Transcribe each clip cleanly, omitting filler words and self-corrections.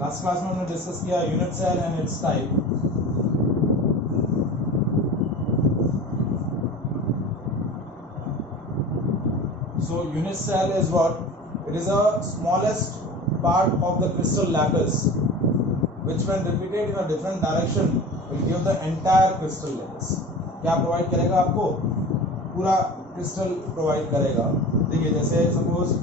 Last class में हमने discuss किया unit cell and its type. So unit cell is what? It is a smallest part of the crystal lattice which when repeated in a different direction will give the entire crystal lattice। क्या provide करेगा? आपको पूरा crystal provide करेगा। देखिए जैसे suppose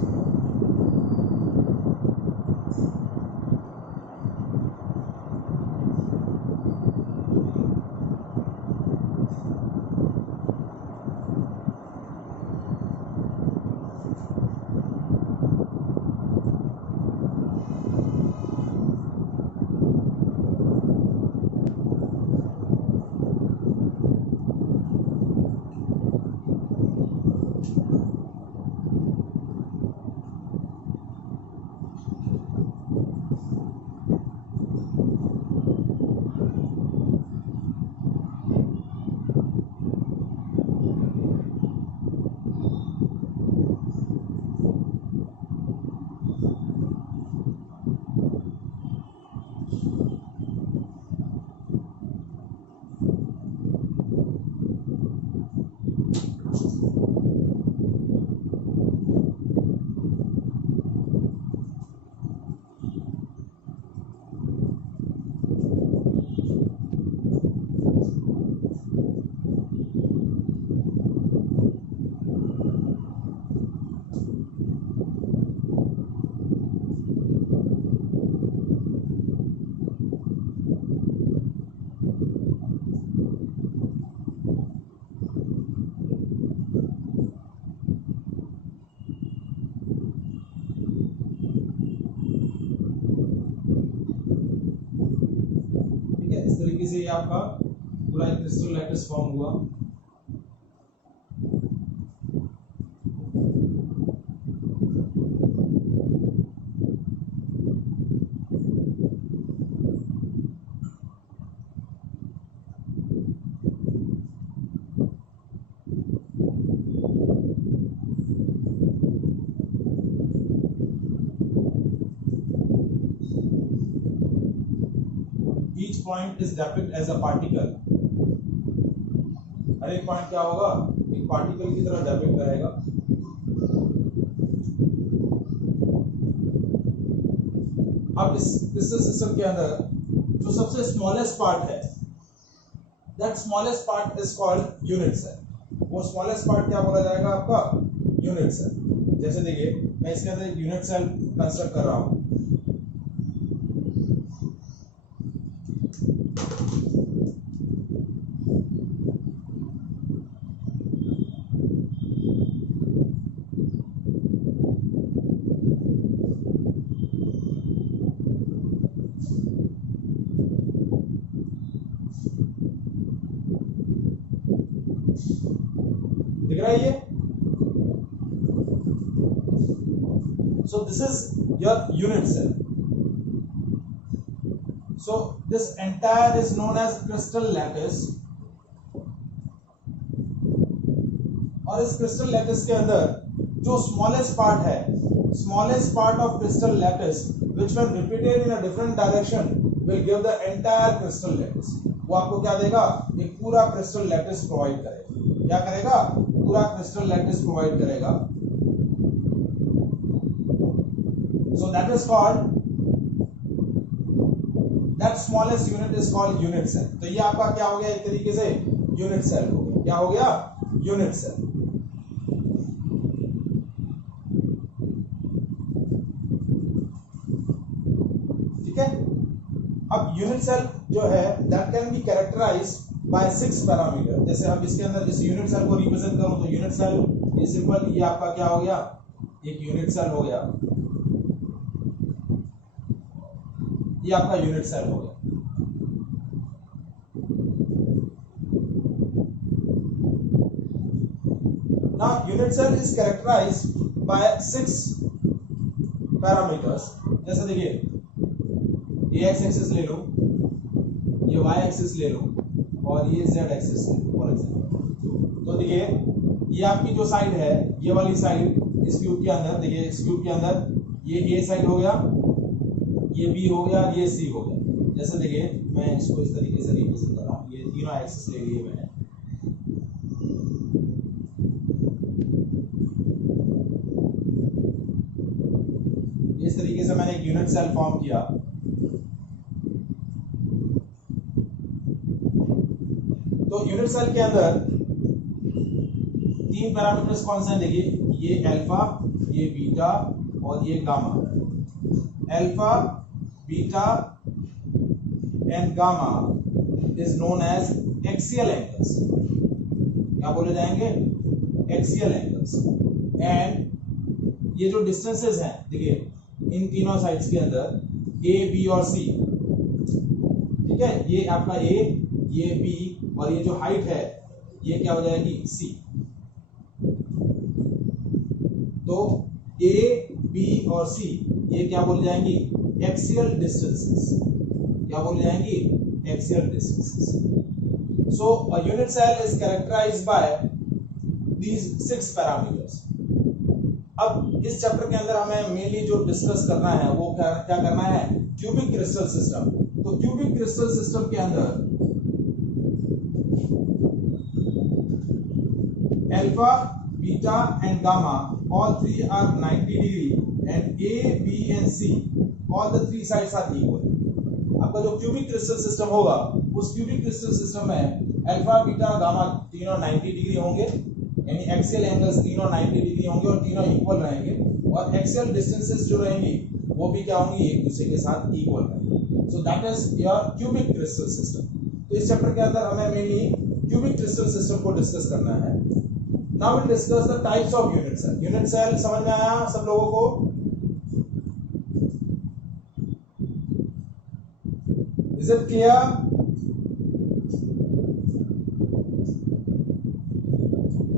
इस तरीके से ये आपका पूरा एक क्रिस्टल लैटिस फॉर्म हुआ। Each point is depicted as a particle। हर एक पॉइंट क्या होगा? एक पार्टिकल की तरह डेपिक्ट रहेगा। अब इस क्रिस्टल सिस्टम के अंदर जो सबसे स्मॉलेस्ट पार्ट है, that smallest part is called unit cell. वो स्मॉलेस्ट पार्ट क्या बोला जाएगा? आपका यूनिट सेल। जैसे देखिए मैं इसके अंदर एक यूनिट सेल कंस्ट्रक्ट कर रहा हूं। दिख रहा है ये? So this is your unit cell. So this entire is known as crystal lattice। और इस crystal lattice के अंदर जो smallest part है, smallest part of crystal lattice which when repeated in a different direction will give the entire crystal lattice। वो आपको क्या देगा? एक पूरा crystal lattice प्रोवाइड करेगा। क्या करेगा? पूरा क्रिस्टल लैटिस प्रोवाइड करेगा। So that is called, that smallest unit is called unit cell। तो ये आपका क्या हो गया? एक तरीके से यूनिट सेल हो गया। क्या हो गया? Unit cell. ठीक है। अब यूनिट सेल जो है that can be characterized by 6 parameter. जैसे अब इसके अंदर इस यूनिट सेल को रिप्रेजेंट करूं तो यूनिट सेल ये सिंपल, ये आपका क्या हो गया? एक यूनिट सेल हो गया। ये आपका यूनिट सेल हो गया। Now unit cell is characterized by 6 parameters। जैसे देखिए ये x एक्सिस ले लो, ये y एक्सिस ले लो और ये z एक्सिस ले लो फॉर एग्जांपल। तो देखिए ये आपकी जो साइड है, ये वाली साइड इस क्यूब के अंदर, देखिए इस क्यूब के अंदर ये a साइड हो गया, ये बी हो गया, ये सी हो गया। जैसे देखिए मैं इसको इस तरीके से रिप्रेजेंट कर रहा हूँ, ये तीनों एक्सिस ले लिए मैंने। इस तरीके से मैंने एक यूनिट सेल फॉर्म किया। तो यूनिट सेल के अंदर तीन पैरामीटर्स कौन से हैं देखिए, ये अल्फा, ये बीटा और ये gamma. Alpha, beta and gamma is known as axial angles. क्या बोले जाएंगे? Axial angles. एंड ये जो डिस्टेंसेस हैं देखिए इन तीनों साइड्स के अंदर, ए, बी और सी, ठीक है, ये आपका ए, ये बी और ये जो हाइट है ये क्या हो जाएगी? सी। तो ए, बी और सी ये क्या बोल जाएंगी? Axial distances. क्या बोल जाएंगी? Axial distances. So a unit cell is characterized by these 6 parameters. अब इस चैप्टर के अंदर हमें मेनली जो डिस्कस करना है वो क्या करना है? Cubic crystal system. तो क्यूबिक क्रिस्टल सिस्टम के अंदर alpha, beta and gamma all three are 90 degree and A, B and C all the three sides are equal। आपका जो क्यूबिक क्रिस्टल सिस्टम होगा उस क्यूबिक क्रिस्टल सिस्टम में alpha, beta, gamma तीनों 90 degree होंगे, यानी एक्सियल एंगल्स तीनों 90 degree होंगे और तीनों इक्वल रहेंगे। और एक्सियल डिस्टेंसेस जो रहेंगी वो भी क्या होंगी? एक दूसरे के साथ इक्वल रहेंगे। सो that is your cubic crystal system. तो इस चैप्टर के अंदर हमें मेनली क्यूबिक क्रिस्टल सिस्टम को डिस्कस करना है। Now we'll discuss the types of unit cell। Unit cell समझ में आया सब लोगों को? Is it clear?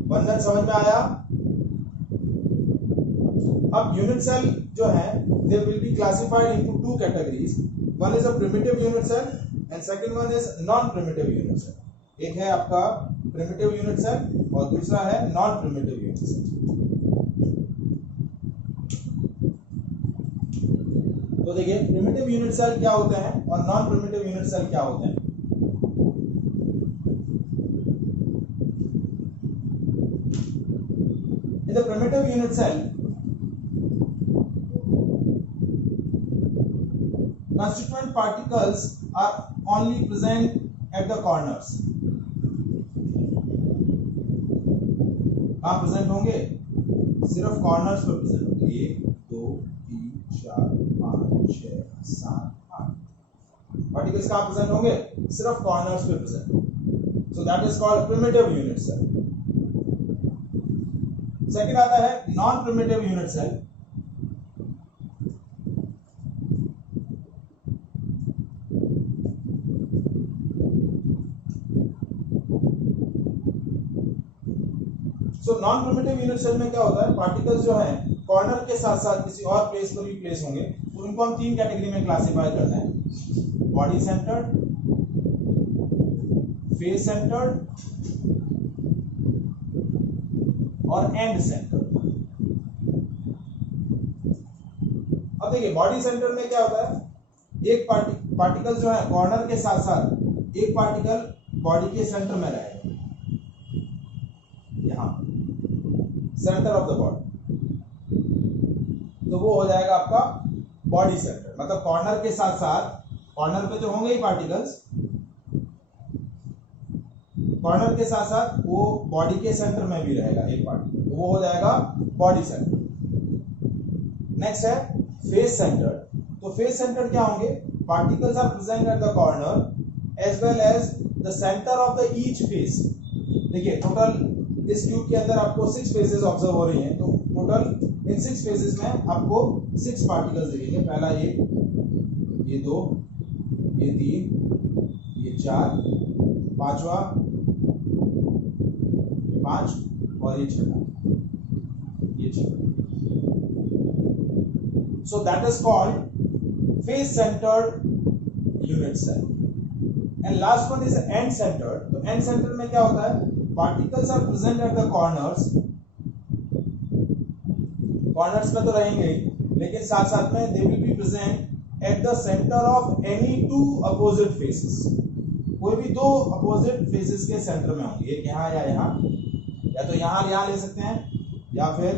बंधन समझ में आया? अब यूनिट सेल जो है they will be classified into two categories। One is a primitive unit cell and second one is non-primitive unit cell। एक है आपका प्रिमिटिव यूनिट सेल और दूसरा है नॉन प्रिमिटिव यूनिट सेल। तो देखिए प्रिमिटिव यूनिट सेल क्या होते हैं और नॉन प्रिमिटिव यूनिट सेल क्या होते हैं। In the primitive unit cell constituent particles are only present at the corners। कहाँ प्रेजेंट होंगे? सिर्फ कॉर्नर्स पर प्रेजेंट होंगे। 1, 2, 3, 4, 5, 6, 7, 8 पार्टिकल्स कहाँ प्रेजेंट होंगे? सिर्फ कॉर्नर्स पे present. So that is called primitive unit cell. Second आता है non primitive unit cell. So non primitive unit cell में क्या होता है? पार्टिकल्स जो हैं कॉर्नर के साथ साथ किसी और प्लेस पर भी प्लेस होंगे। तो उनको हम तीन कैटेगरी में क्लासिफाई करते हैं, बॉडी सेंटर्ड, फेस सेंटर्ड और एंड सेंटर्ड। अब देखिए बॉडी सेंटर में क्या होता है? एक पार्टिकल जो है कॉर्नर के साथ साथ एक पार्टिकल बॉडी के सेंटर में रहेगा, यहां सेंटर ऑफ द बॉडी। तो वो हो जाएगा आपका बॉडी सेंटर। मतलब कॉर्नर के साथ साथ, कॉर्नर पे तो होंगे ही पार्टिकल्स, कॉर्नर के साथ साथ वो बॉडी के सेंटर में भी रहेगा एक पार्टिकल, तो वो हो जाएगा बॉडी सेंटर। नेक्स्ट है फेस सेंटर। तो फेस सेंटर क्या होंगे? Particles are present at the corner as well as the centre of the each face. देखिए टोटल इस क्यूब के अंदर आपको 6 फेसेस ऑब्जर्व हो रही हैं। तो टोटल इन 6 फेसेस में आपको 6 पार्टिकल्स दिखेंगे। पहला एक, ये 2, ये 3, ये 4, पांचवा, 5 और ये 6, ये 6। So that is called face-centered unit cell. And last one is end-centered. तो end-centered में क्या होता है? Particles are present at the corners. Corners में तो रहेंगे ही, लेकिन साथ साथ में they will be present at the center of any two opposite faces. कोई भी दो opposite faces के सेंटर में होंगे, एक यहाँ या यहाँ, या तो यहाँ ले सकते हैं, या फिर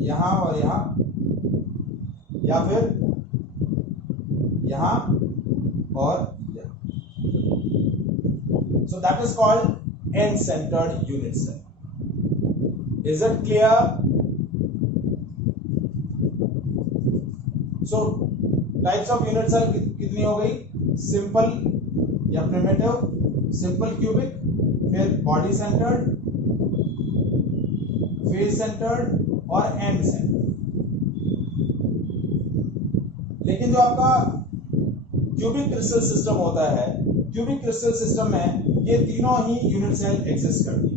यहाँ और यहाँ, या फिर यहाँ और यहाँ. So that is called end-centered unit cell. Is it clear? So types of unit cell कितनी हो गई? Simple या primitive, simple cubic, फिर body centered, face centered और end centered. लेकिन जो आपका क्यूबिक क्रिस्टल सिस्टम होता है, क्यूबिक क्रिस्टल सिस्टम में ये तीनों ही यूनिट सेल एग्जिस्ट करती है.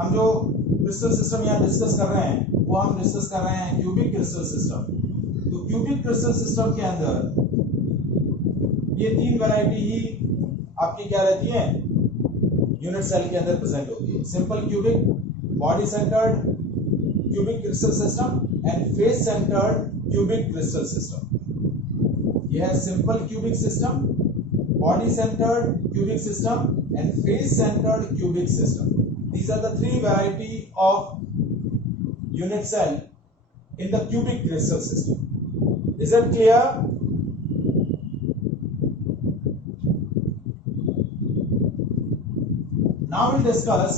हम जो क्रिस्टल सिस्टम यहाँ डिस्कस कर रहे हैं वो हम डिस्कस कर रहे हैं क्यूबिक क्रिस्टल सिस्टम. तो क्यूबिक क्रिस्टल सिस्टम के अंदर ये तीन वैरायटी ही आपकी क्या रहती है, यूनिट सेल के अंदर प्रेजेंट होती है. Simple cubic, body centred cubic crystal system and face centred cubic crystal system. यह है simple cubic system, body centred cubic system and face centred cubic system. These are the three variety of unit cell in the cubic crystal system. Is that clear? Now we'll discuss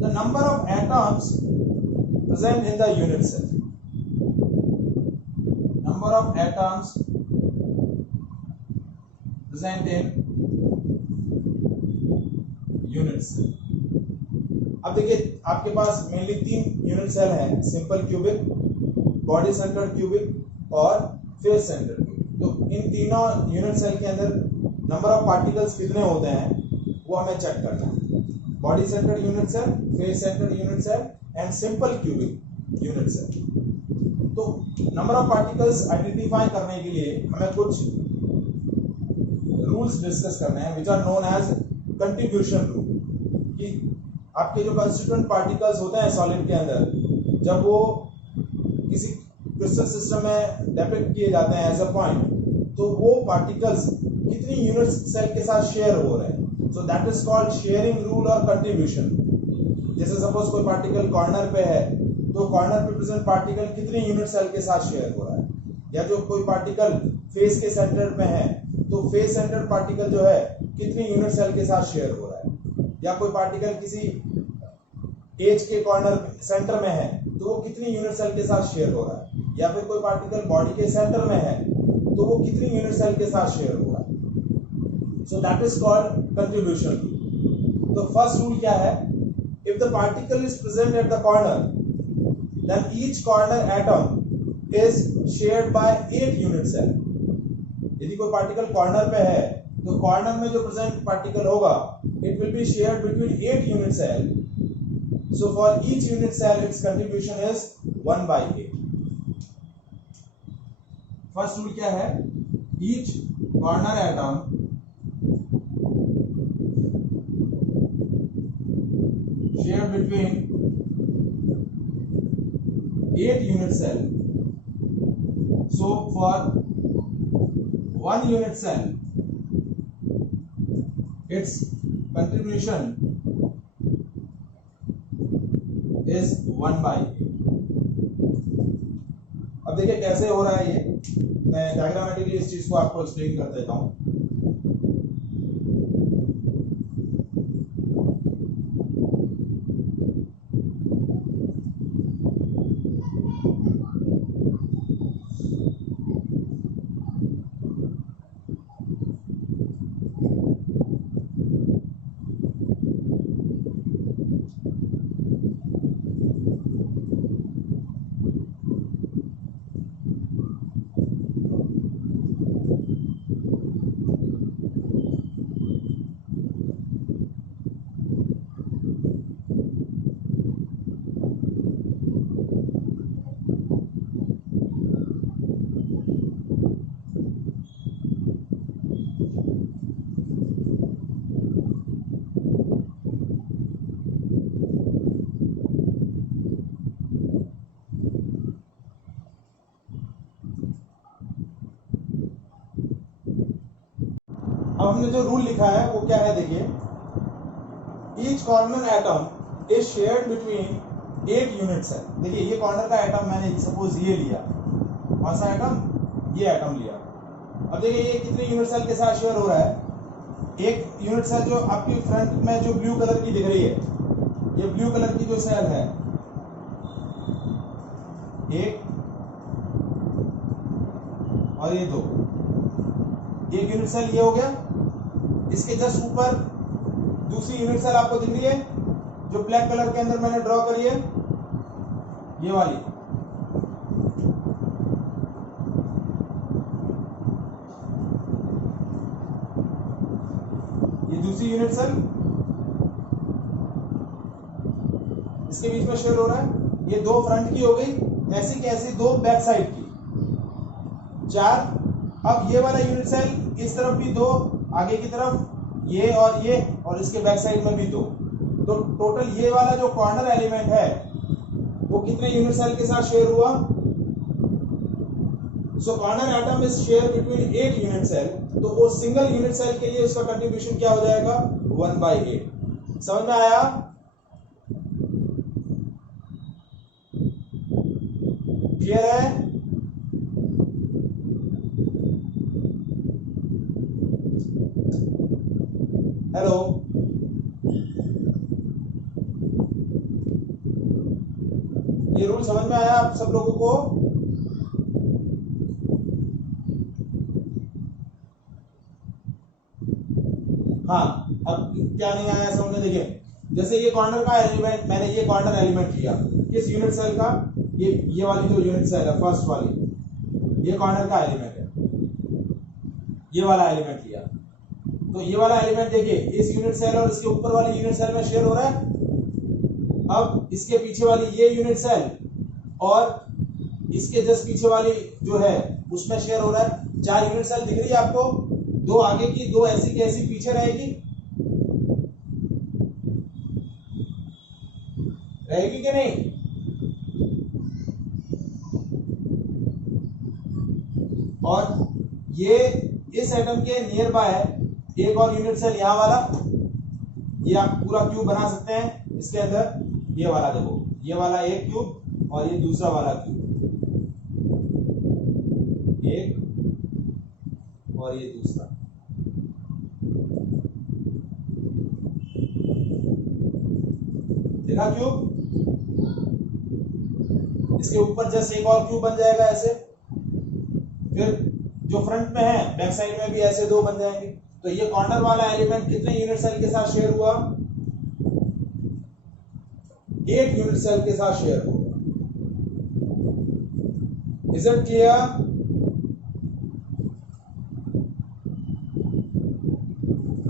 the number of atoms present in the unit cell. Number of atoms present in unit cell. अब देखिए आपके पास mainly तीन unit cell हैं, simple cubic, body centred cubic और face centred cubic. तो इन तीनों यूनिट सेल के अंदर नंबर ऑफ पार्टिकल्स कितने होते हैं वो हमें चेक करना है. Body centred unit cell, face centred unit cell and simple cubic unit cell. तो नंबर ऑफ पार्टिकल्स आइडेंटिफाई करने के लिए हमें कुछ रूल्स डिस्कस करने हैं which are known as contribution rule. कि आपके जो कंस्टिट्यूएंट पार्टिकल्स होते हैं सॉलिड के अंदर, जब वो किसी क्रिस्टल सिस्टम में डिपिक्ट किए जाते हैं एज अ पॉइंट, तो वो पार्टिकल्स कितनी यूनिट सेल के साथ शेयर हो रहे हैं. सो that is called sharing rule और कंट्रीब्यूशन. जैसे सपोज कोई पार्टिकल कॉर्नर पे है, तो कॉर्नर पे प्रेजेंट पार्टिकल कितनी यूनिट सेल के साथ शेयर हो रहा है. या जो कोई पार्टिकल फेस के सेंटर पे है, तो फेस सेंटर पार्टिकल जो है कितनी यूनिट सेल के साथ शेयर हो रहा है. या कोई पार्टिकल किसी एज के कॉर्नर सेंटर में है, तो वो कितनी यूनिट सेल के साथ शेयर हो रहा है. या फिर कोई पार्टिकल बॉडी के सेंटर में है, तो वो कितनी यूनिट सेल के साथ शेयर हो रहा है. So that is called contribution rule. तो फर्स्ट रूल क्या है, if the particle is present at the corner, then each corner atom is shared by 8 unit cell. यदि कोई पार्टिकल कॉर्नर पे है, तो कॉर्नर में जो प्रेजेंट पार्टिकल होगा, it will be shared between 8 unit cell. So for each unit cell its contribution is 1 by 8. First rule क्या है, each corner atom shared between 8 unit cell. So for 1 unit cell its contribution is 1 by 8. अब देखिए कैसे हो रहा है ये, मैं डायग्रामेटिकली इस चीज को आपको एक्सप्लेन कर देता हूं. अब हमने जो रूल लिखा है वो क्या है, देखिए, each corner atom is shared between 8 unit cell. देखिए ये कॉर्नर का एटम मैंने सपोज ये लिया, कौन सा एटम, ये एटम लिया। अब देखिए ये कितने यूनिट सेल के साथ शेयर हो रहा है, एक यूनिट सेल जो आपकी फ्रंट में जो ब्लू कलर की दिख रही है, ये ब्लू कलर की जो सेल है, एक और ये दो, एक यूनिट सेल ये हो गया। इसके जस्ट ऊपर दूसरी यूनिट सेल आपको दिख रही है जो ब्लैक कलर के अंदर मैंने ड्रॉ करी है, ये वाली। ये दूसरी यूनिट सेल इसके बीच में शेयर हो रहा है। ये दो फ्रंट की हो गई, ऐसी की ऐसी दो बैक साइड की, 4। अब ये वाला यूनिट सेल इस तरफ भी दो, आगे की तरफ ये और इसके बैक साइड में भी दो। तो टोटल ये वाला जो कॉर्नर एलिमेंट है वो कितने यूनिट सेल के साथ शेयर हुआ। So corner atom is share between 8 unit cell. तो वो सिंगल यूनिट सेल के लिए उसका कंट्रीब्यूशन क्या हो जाएगा, 1/8। समझ में आया? क्लियर है? हेलो, ये रूल समझ में आया आप सब लोगों को? हाँ, अब क्या नहीं आया समझ में? देखिए जैसे ये कॉर्नर का एलिमेंट, मैंने ये कॉर्नर एलिमेंट लिया किस यूनिट सेल का, ये वाली जो यूनिट सेल है फर्स्ट वाली, ये कॉर्नर का एलिमेंट है, ये वाला एलिमेंट लिया। तो ये वाला एलिमेंट देखिए इस यूनिट सेल और इसके ऊपर वाली यूनिट सेल में शेयर हो रहा है। अब इसके पीछे वाली ये यूनिट सेल और इसके जस्ट पीछे वाली जो है उसमें शेयर हो रहा है। 4 यूनिट सेल दिख रही है आपको, 2 आगे की, 2 ऐसी की ऐसी पीछे रहेगी कि नहीं? और ये इस एटम के नियर बाय एक और यूनिट सेल यहाँ वाला, ये आप पूरा क्यूब बना सकते हैं इसके अंदर। ये वाला देखो, ये वाला एक क्यूब और ये दूसरा वाला क्यूब, एक और ये दूसरा। देखा क्यूब? इसके ऊपर जस्ट एक और क्यूब बन जाएगा ऐसे। फिर जो फ्रंट में है बैक साइड में भी ऐसे 2 बन जाएंगे। तो ये कॉर्नर वाला एलिमेंट कितने यूनिट सेल के साथ शेयर हुआ, 8 यूनिट सेल के साथ शेयर हुआ। Is it clear?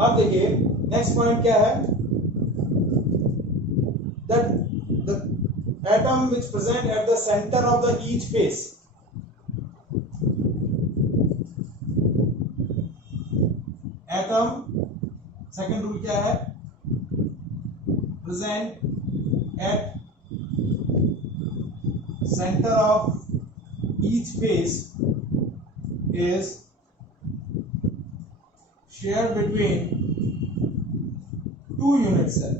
अब देखिए नेक्स्ट पॉइंट क्या है, that the atom which present at the centre of the each face, atom, second rule क्या है, present at centre of each face is shared between 2 unit cell.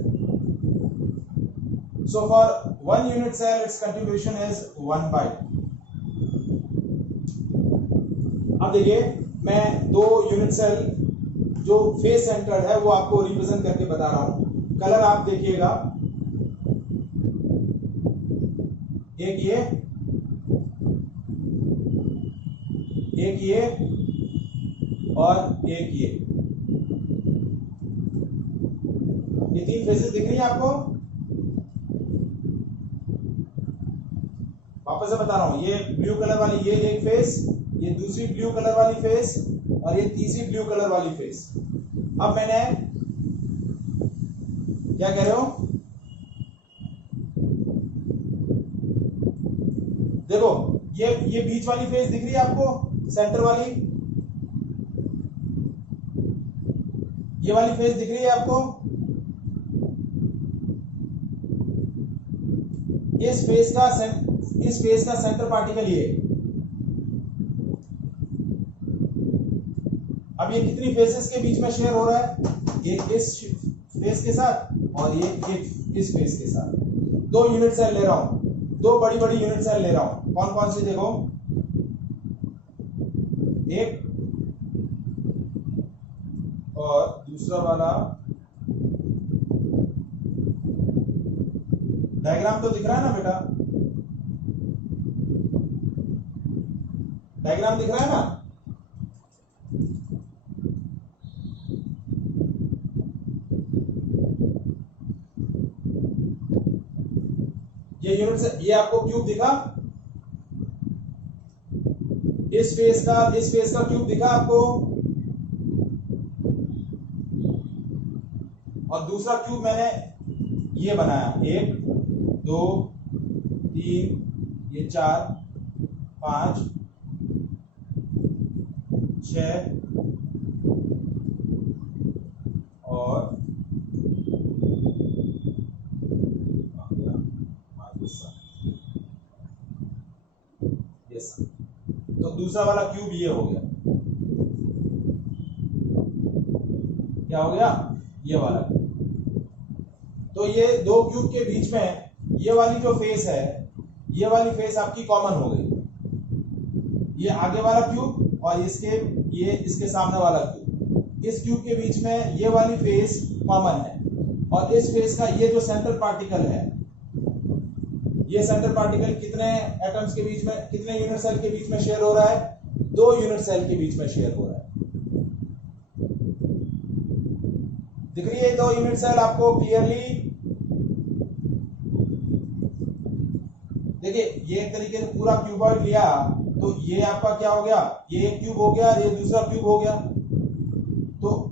So for 1 unit cell its contribution is 1/2. अब देखिए मैं 2 unit cell जो face centred है वो आपको represent करके बता रहा हूं। कलर आप देखिएगा, एक ये और एक ये 3 फेसेस दिख रही है आपको। वापस से बता रहा हूं, ये ब्लू कलर वाली ये एक फेस, ये दूसरी ब्लू कलर वाली फेस और ये तीसरी ब्लू कलर वाली फेस। अब मैंने क्या कह रहे हो, देखो ये बीच वाली फेस दिख रही है आपको, सेंटर वाली, ये वाली फेस दिख रही है आपको। इस फेस का सेंटर पार्टिकल ये। अब ये कितनी फेसेस के बीच में शेयर हो रहा है, एक इस फेस के साथ और ये एक इस फेस के साथ। दो यूनिट सेल ले रहा हूं, दो बड़ी बड़ी यूनिट सेल ले रहा हूं। कौन कौन सी देखो, एक और दूसरा वाला। डायग्राम तो दिख रहा है ना बेटा, डायग्राम दिख रहा है ना। ये यूनिट से ये आपको क्यूब दिखा, इस फेस का क्यूब दिखा आपको, और दूसरा क्यूब मैंने ये बनाया, 1 2 3 ये 4 5 6 और तो दूसरा वाला क्यूब ये हो गया, क्या हो गया, ये वाला। तो ये दो क्यूब के बीच में ये वाली जो फेस है, ये वाली फेस आपकी कॉमन हो गई। ये आगे वाला क्यूब और इसके सामने वाला क्यूब, इस क्यूब के बीच में ये वाली फेस कॉमन है, और इस फेस का ये जो सेंट्रल पार्टिकल है, ये सेंट्रल पार्टिकल कितने एटम्स के बीच में, कितने यूनिट सेल के बीच में शेयर हो रहा है, 2 यूनिट सेल के बीच में शेयर हो रहा है। दिख रही है 2 यूनिट सेल आपको क्लियरली। देखिए ये एक तरीके से पूरा क्यूबॉइड लिया, तो ये आपका क्या हो गया, ये एक क्यूब हो गया, ये दूसरा क्यूब हो गया। तो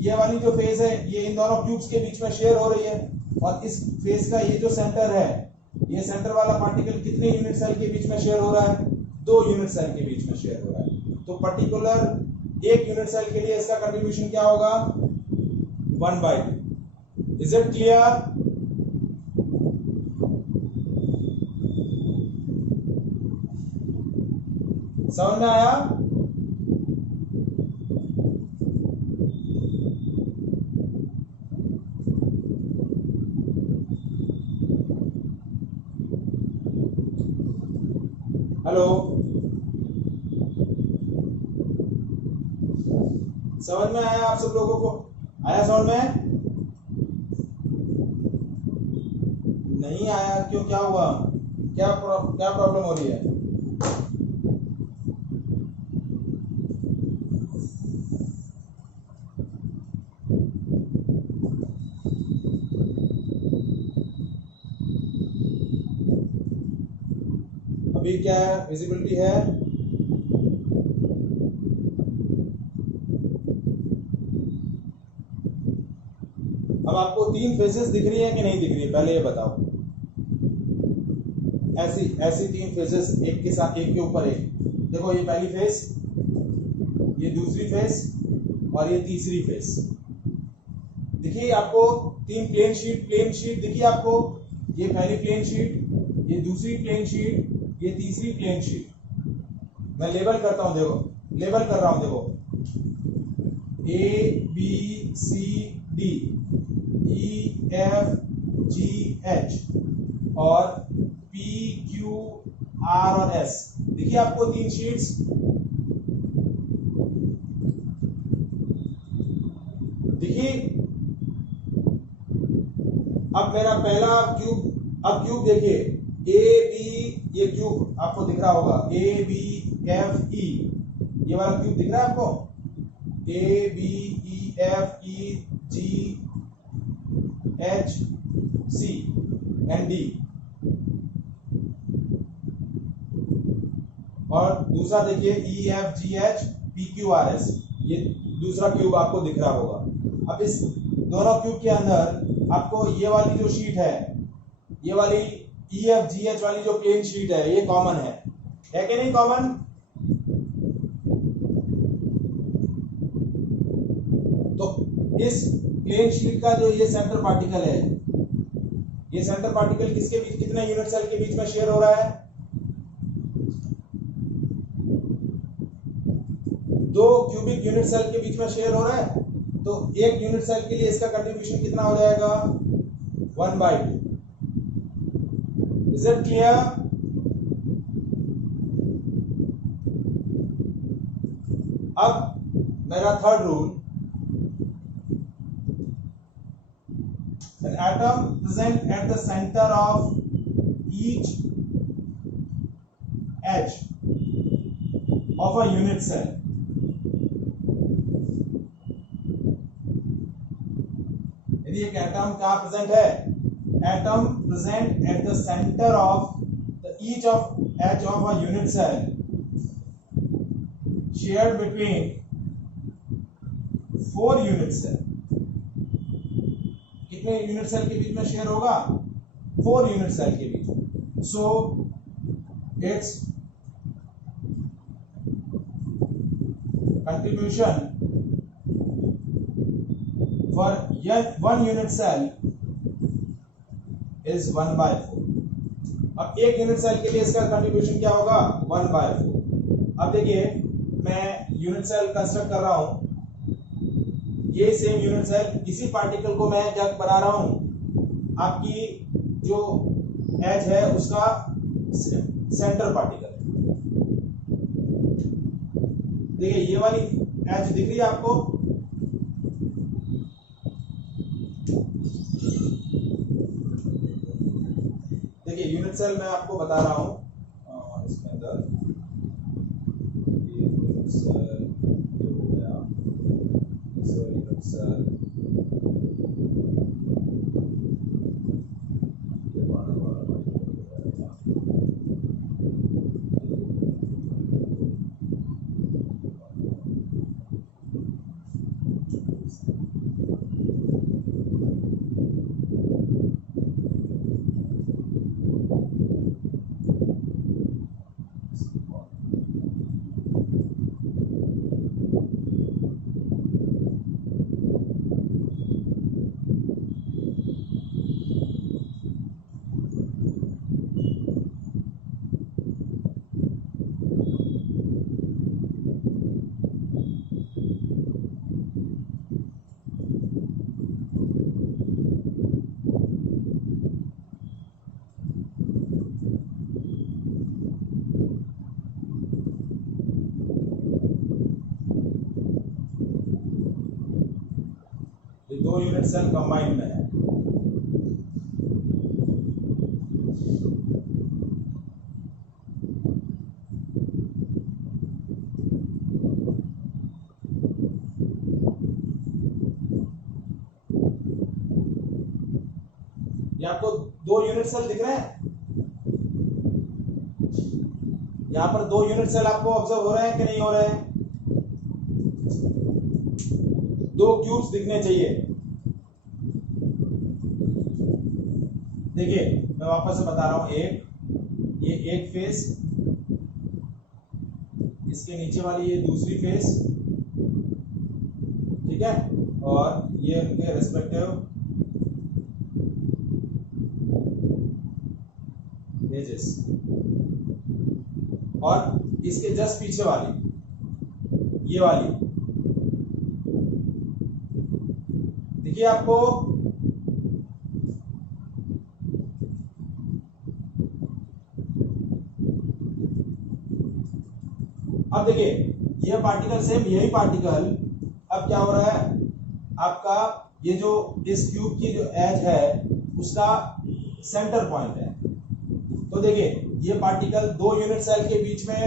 ये वाली जो फेस है ये इन दोनों क्यूब्स के बीच में शेयर हो रही है, और इस फेस का ये जो सेंटर है, ये सेंटर वाला पार्टिकल कितने यूनिट सेल के बीच में शेयर हो रहा है, 2 यूनिट सेल के बीच में शेयर हो रहा है। तो पर्टिकुलर 1 यूनिट सेल के लिए इसका कंट्रीब्यूशन क्या होगा, 1/2। Is it clear? समझ में आया? हेलो, समझ में आया आप सब लोगों को? आया समझ में? नहीं आया क्यों, क्या हुआ, क्या प्रॉब्लम हो रही है? अभी क्या है, विजिबिलिटी है? अब आपको 3 फेसेस दिख रही है कि नहीं दिख रही है, पहले ये बताओ। ऐसी 3 फेसेस, एक के साथ एक के ऊपर एक। देखो ये पहली फेस, ये दूसरी फेस और ये तीसरी फेस। देखिए आपको 3 प्लेन शीट दिखी आपको। ये पहली प्लेन शीट, ये दूसरी प्लेन शीट, ये तीसरी प्लेन शीट। मैं लेबल करता हूं, देखो लेबल कर रहा हूं, देखो ABCD EFGH और PQR और S। देखिए आपको 3 शीट्स। देखिए अब मेरा पहला क्यूब, अब क्यूब देखिए AB, ये क्यूब आपको दिख रहा होगा, ABFE, ये वाला क्यूब दिख रहा है आपको, ABEFEGHCND। और दूसरा देखिए EFGHPQRS, ये दूसरा क्यूब आपको दिख रहा होगा। अब इस दोनों क्यूब के अंदर आपको ये वाली जो शीट है, ये वाली EFGH वाली जो प्लेन शीट है, ये कॉमन है कि नहीं कॉमन? तो इस प्लेन शीट का जो ये सेंटर पार्टिकल है, ये सेंटर पार्टिकल किसके बीच, कितने यूनिट सेल के बीच में शेयर हो रहा है? दो क्यूबिक यूनिट सेल के बीच में शेयर हो रहा है, तो एक यूनिट सेल के लिए इसका कंट्रीब्यूशन कितना हो जाएगा 1/2। Is it clear? अब मेरा third rule, an atom present at the center of each edge of a unit cell यदि एक एटम कहाँ प्रेजेंट है, atom present at the centre of the each of edge of a unit cell shared between 4 unit cell. कितने unit cell के बीच में share होगा? 4 unit cell के बीच। So its contribution for one unit cell is 1/4। अब एक unit cell के लिए इसका कंट्रीब्यूशन क्या होगा 1/4। अब देखिए मैं यूनिट सेल कंस्ट्रक्ट कर रहा हूं, ये सेम यूनिट सेल, इसी पार्टिकल को मैं जब बना रहा हूं, आपकी जो एज है उसका सेंटर पार्टिकल। देखिए ये वाली एज दिख रही है आपको, देखिए यूनिट सेल मैं आपको बता रहा हूं इसके अंदर ये यूनिट सेल ये हो गया, यूनिट सेल दो यूनिट सेल कंबाइंड में है। ये आपको दो यूनिट सेल दिख रहे हैं, यहां पर दो यूनिट सेल आपको ऑब्जर्व हो रहे हैं कि नहीं हो रहे हैं? दो क्यूब्स दिखने चाहिए। देखिए मैं वापस से बता रहा हूं, ये एक फेस, इसके नीचे वाली ये दूसरी फेस, ठीक है, और ये उनके रेस्पेक्टिव एजेस, और इसके जस्ट पीछे वाली ये वाली, देखिए आपको अब देखिए यह पार्टिकल सेम यही पार्टिकल अब क्या हो रहा है, आपका ये जो इस क्यूब की जो एज है उसका सेंटर पॉइंट है। तो देखिए ये पार्टिकल दो यूनिट सेल के बीच में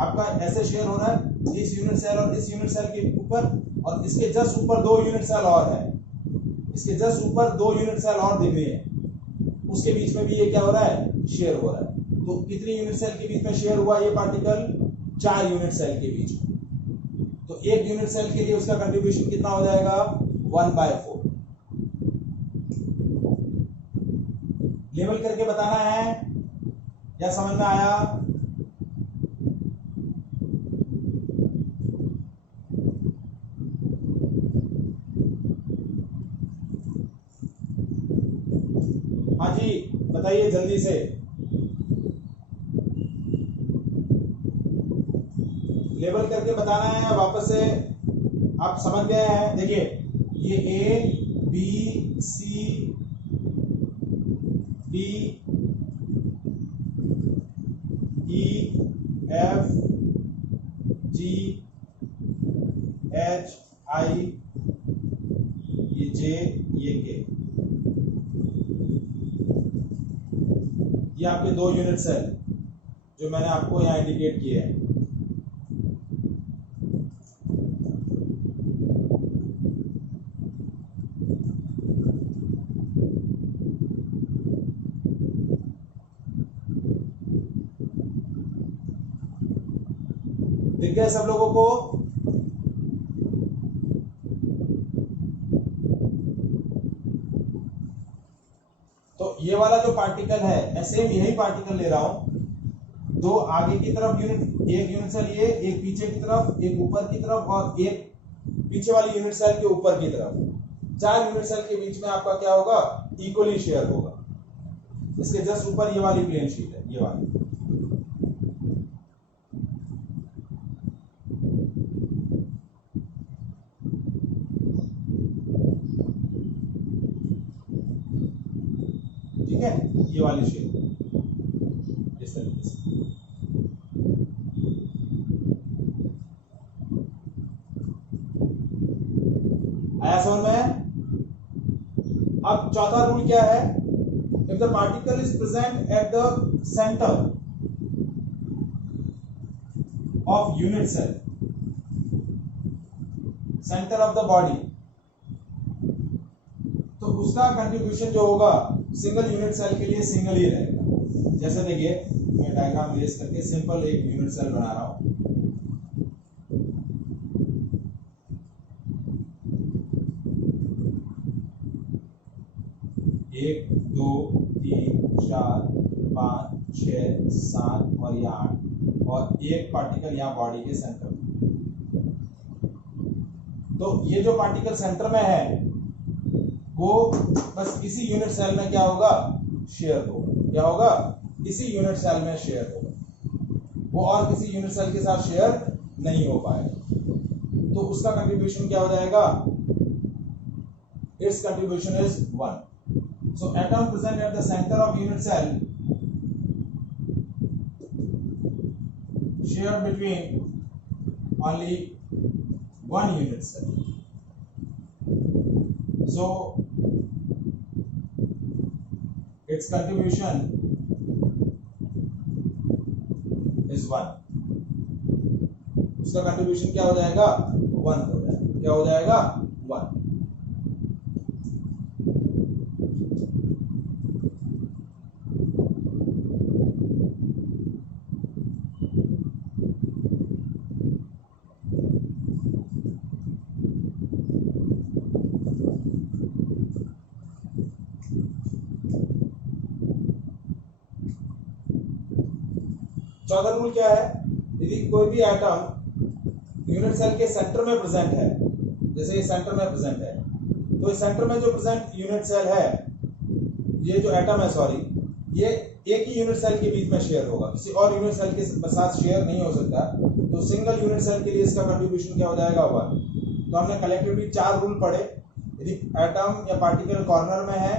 आपका ऐसे शेयर हो रहा है, इस यूनिट सेल और इस यूनिट सेल के ऊपर, और इसके जस्ट ऊपर दो यूनिट सेल और है, इसके जस्ट ऊपर दो यूनिट सेल और दिख रही है, उसके बीच में भी ये क्या हो रहा है, शेयर हो रहा है। तो कितनी यूनिट सेल के बीच में शेयर हुआ ये पार्टिकल? 4 यूनिट सेल के बीच में। तो एक यूनिट सेल के लिए उसका कंट्रीब्यूशन कितना हो जाएगा 1/4। लेवल करके बताना है या समझ में आया? हाँ जी बताइए जल्दी से। लेबल करके बताना है या वापस से आप समझ गए हैं? देखिए ये A B C D E F G H I, ये J, ये K, ये आपके दो यूनिट सेल जो मैंने आपको यहाँ इंडिकेट किए हैं। दिख गया सब लोगों को? तो ये वाला जो पार्टिकल है, मैं सेम यही पार्टिकल ले रहा हूं, दो आगे की तरफ यूनिट, एक यूनिट सेल ये, एक पीछे की तरफ, एक ऊपर की तरफ और एक पीछे वाली यूनिट सेल के ऊपर की तरफ। चार यूनिट सेल के बीच में आपका क्या होगा? इक्वली शेयर होगा। इसके जस्ट ऊपर ये वाली प्लेन शीट है, ये वाली। ठीक है, ये वाली शीट इस तरीके से। आया समझ में? अब चौथा रूल क्या है? If the particle is present at the centre of unit cell, centre of the body, तो उसका कंट्रीब्यूशन जो होगा सिंगल यूनिट सेल के लिए सिंगल ही रहेगा। जैसे देखिए मैं डायग्राम रेस करके सिंपल एक यूनिट सेल बना रहा हूं। एक, दो, तीन, चार, 5, 6, 7 और ये 8 और एक पार्टिकल यहाँ बॉडी के सेंटर में। तो ये जो पार्टिकल सेंटर में है वो बस इसी यूनिट सेल में क्या होगा? शेयर होगा। क्या होगा? इसी यूनिट सेल में शेयर होगा, वो और किसी यूनिट सेल के साथ शेयर नहीं हो पाएगा। तो उसका कंट्रीब्यूशन क्या हो जाएगा? It's contribution is 1। So atom present at the center of unit cell shared between only one unit cell. So its contribution is 1. उसका कंट्रीब्यूशन क्या हो जाएगा? 1 हो जाएगा। क्या हो जाएगा? 1। चौथा रूल क्या है? यदि कोई भी एटम यूनिट सेल के सेंटर में प्रेजेंट है, जैसे ये सेंटर में प्रेजेंट है, तो इस सेंटर में जो प्रेजेंट यूनिट सेल है, ये जो एटम है सॉरी, ये एक ही यूनिट सेल के बीच में शेयर होगा, किसी और यूनिट सेल के साथ शेयर नहीं हो सकता। तो सिंगल यूनिट सेल के लिए इसका कंट्रीब्यूशन क्या हो जाएगा? 1। तो हमने कलेक्टिवली 4 रूल पढ़े। यदि एटम या पार्टिकल कॉर्नर में है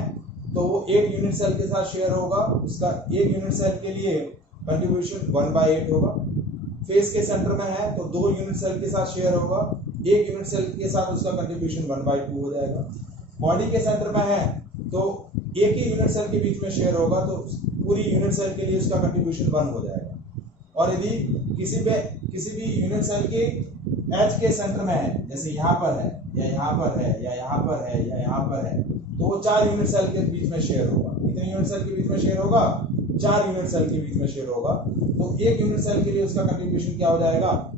तो वो एक यूनिट सेल के साथ शेयर होगा, उसका एक यूनिट सेल के लिए कंट्रीब्यूशन 1/8 होगा। फेस के सेंटर में है तो 2 यूनिट सेल के साथ शेयर होगा, एक यूनिट सेल के साथ उसका कंट्रीब्यूशन 1/2 हो जाएगा। बॉडी के सेंटर में है तो एक ही यूनिट सेल के बीच में शेयर होगा, तो पूरी यूनिट सेल के लिए उसका कंट्रीब्यूशन 1 हो जाएगा। और यदि किसी भी यूनिट सेल के एज के सेंटर में है, जैसे यहाँ पर है या यहाँ पर है या यहाँ पर है या यहाँ पर है, तो वो 4 यूनिट सेल के बीच में शेयर होगा। कितने यूनिट सेल के बीच में शेयर होगा? 4 यूनिट सेल के बीच में शेयर होगा। तो एक यूनिट सेल के लिए उसका कंट्रीब्यूशन क्या हो जाएगा?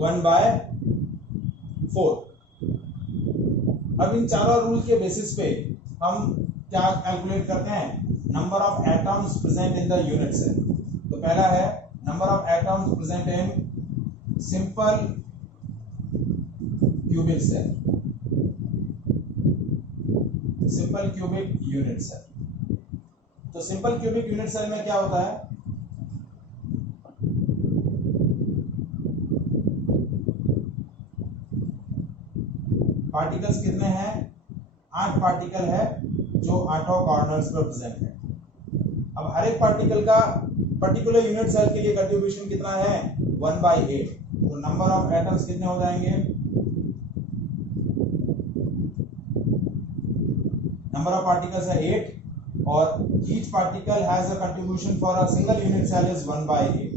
1/4। अब इन चारों रूल के बेसिस पे हम क्या कैलकुलेट करते हैं? Number of atoms present in the unit cell. तो पहला है number of atoms present in simple cubic cell, simple cubic unit cell. तो सिंपल क्यूबिक यूनिट सेल में क्या होता है? पार्टिकल्स कितने हैं? 8 पार्टिकल है जो 8 कॉर्नर्स पर प्रेजेंट है। अब हर एक पार्टिकल का पर्टिकुलर यूनिट सेल के लिए कंट्रीब्यूशन कितना है? 1/8। तो नंबर ऑफ एटम्स कितने हो जाएंगे? नंबर ऑफ पार्टिकल्स है 8 और each particle has a contribution for a single unit cell is 1/8।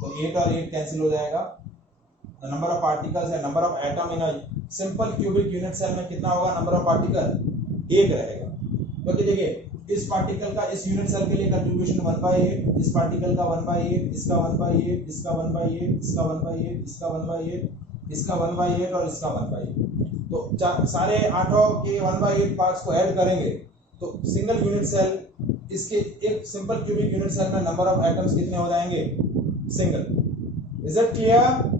तो 8 और 8 कैंसिल हो जाएगा। द नंबर ऑफ पार्टिकल्स है, number of atom in a simple cubic unit cell में कितना होगा? नंबर ऑफ पार्टिकल 1 रहेगा। क्योंकि देखिए इस पार्टिकल का इस यूनिट सेल के लिए कंट्रीब्यूशन 1/8, इस पार्टिकल का 1/8, इसका 1/8, इसका 1/8, इसका 1/8, इसका 1/8, इसका 1/8 और इसका 1/8। तो सारे 8 के 1/8 पार्ट्स को ऐड करेंगे तो सिंगल यूनिट सेल, इसके एक सिंपल क्यूबिक यूनिट सेल में नंबर ऑफ एटम्स कितने हो जाएंगे? सिंगल। Is it clear?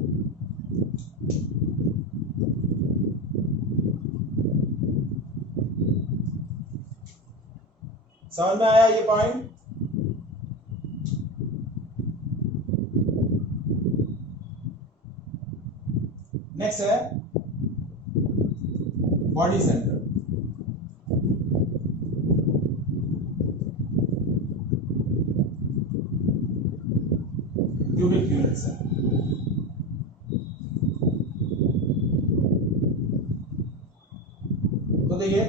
समझ में आया ये पॉइंट? नेक्स्ट है body centre. Cubic unit cell. तो देखिए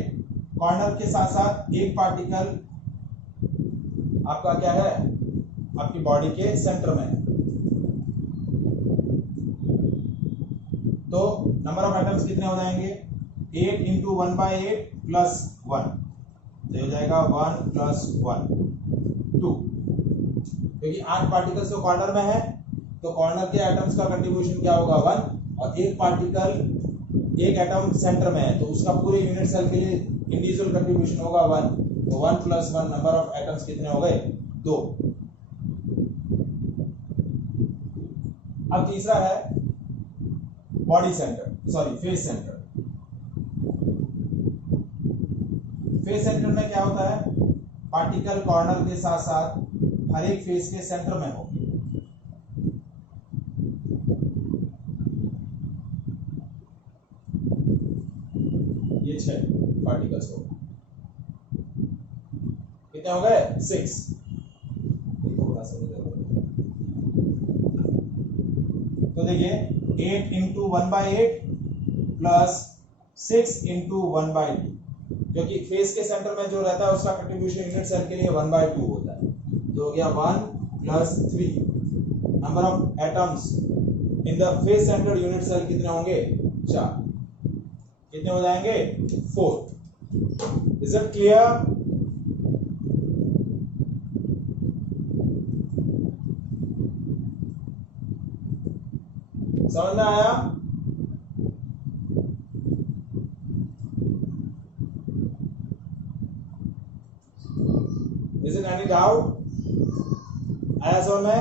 कॉर्नर के साथ साथ एक पार्टिकल आपका क्या है? आपकी बॉडी के सेंटर में। तो नंबर ऑफ एटम्स कितने हो जाएंगे? 8 इंटू 1/8 प्लस 1, तो हो जाएगा 1 प्लस 1 2। क्योंकि 8 पार्टिकल्स तो कॉर्नर में है तो कॉर्नर के एटम्स का कंट्रीब्यूशन क्या होगा? 1। और एक पार्टिकल एक एटम सेंटर में है तो उसका पूरे यूनिट सेल के लिए इंडिविजुअल कंट्रीब्यूशन होगा 1। तो 1 प्लस 1 नंबर ऑफ एटम्स कितने हो गए? 2। अब तीसरा है body centre, sorry face centre. Face centre में क्या होता है? पार्टिकल कॉर्नर के साथ साथ हर एक फेस के सेंटर में हो। ये 6 पार्टिकल्स हो, कितने हो गए? 6। तो देखिए 8 इंटू 1/8 प्लस 6 इंटू 1/2, क्योंकि फेस के सेंटर में जो रहता है उसका कंट्रीब्यूशन यूनिट सेल के लिए 1/2 होता है। तो हो गया 1 plus 3। Number of atoms in the face centre unit cell कितने होंगे? 4। कितने हो जाएंगे? 4। Is it clear? समझ में आया? Is it any doubt? आया समझ में?